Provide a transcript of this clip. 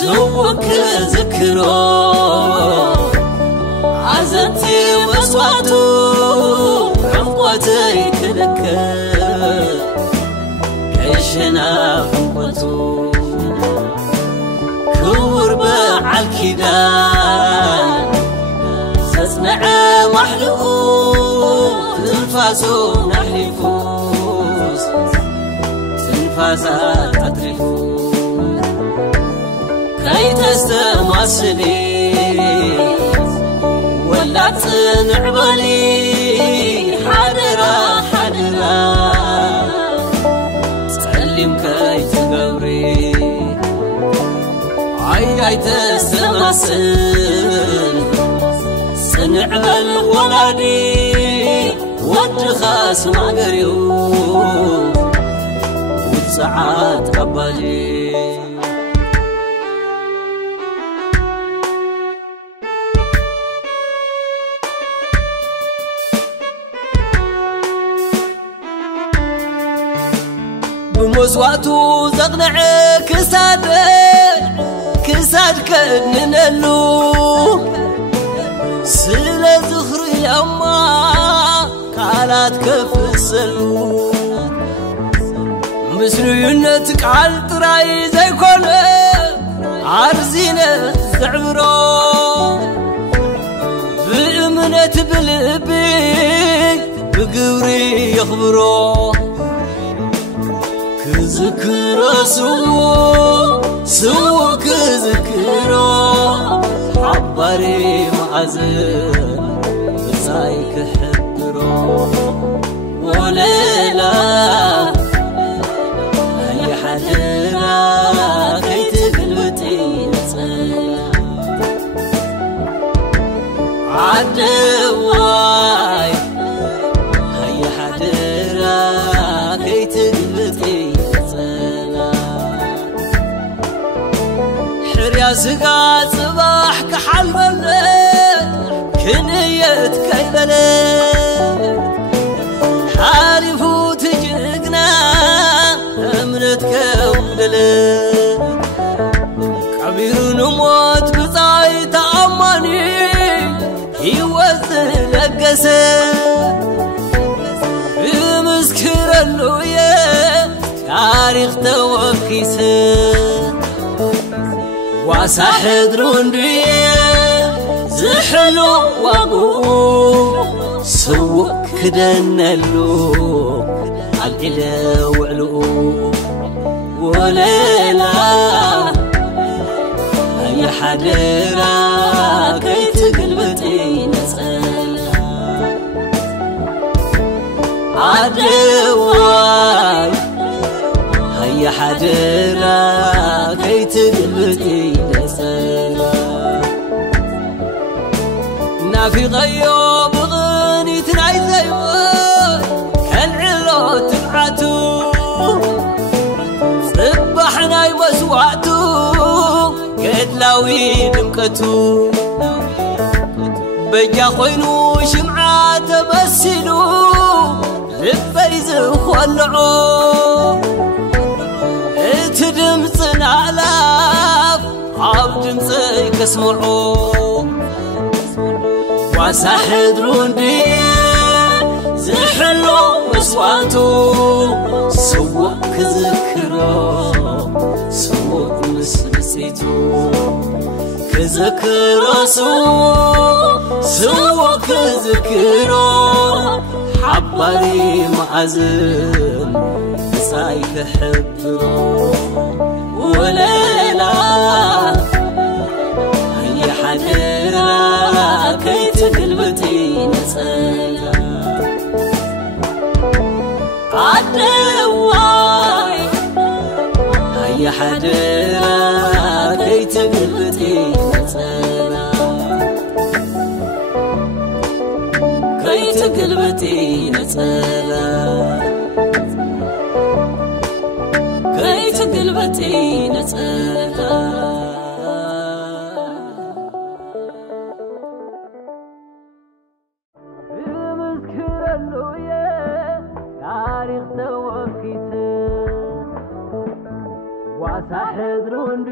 سوك ذكرو عزنتي مسواتو حمقوتي كذكر كيشنا حمقوتو كور بعالكيدان سسمع محلوق تنفاسو نحلفوس تنفاسات أطرفوس كي تستماسلي ولا تنعبالي حدرا حدرا تسلم كي تقوري عي تستماسل سنعبال ولادي ودخاس ماقريو وساعات قبالي بمسواتو زغنع كساد كننلو سلا زخري أما قالات كفسلو مسلينتك عالطراي زي كون عرزينة تعبرو بأمنة بلبي بقوري يخبرو كذكرو سو كذكرو حباري معزن بسايك حبرو وليلا هي حدرا كي تقلبتي نصلا عدواي هي حدرا كي تقلبتي نصلا حريا سقا صباح كحل بلد كنيت كي بلد حالفو تجقنا امنتك ودلد كبير موت بصاي تأماني يوزن لقسد بمسكر اللوية تاريخ توكيسد واسحدرون ديه زحلو وابو سوك كدنلو عالإله وعلو وليلا هي حدرا كي تقلبتي نسألا عدواي هي حدرا كي تقلبتي نسألا نافي غيو بغني تنعي زيوان كان علو تبعتو صبحنا يوسوعتو قدلاوي دمكتو بجا خوينو شمعة تبسلو لبيز خولعو اتدمصنا علاف عبد مصي كسمعو واسحدرون دي زحلو مسواتو سوك كذكرو سوك مسمسيتو كذكرو سوك كذكرو حباري معزن سايك حبرو وليلا هي حدرا كي تقلبتي نسألا عدواي هي حدرا كي تقلبتي نسألا كي تقلبتي نسألا كي تقلبتي نسألا تاريخ توكيسه واسحدرون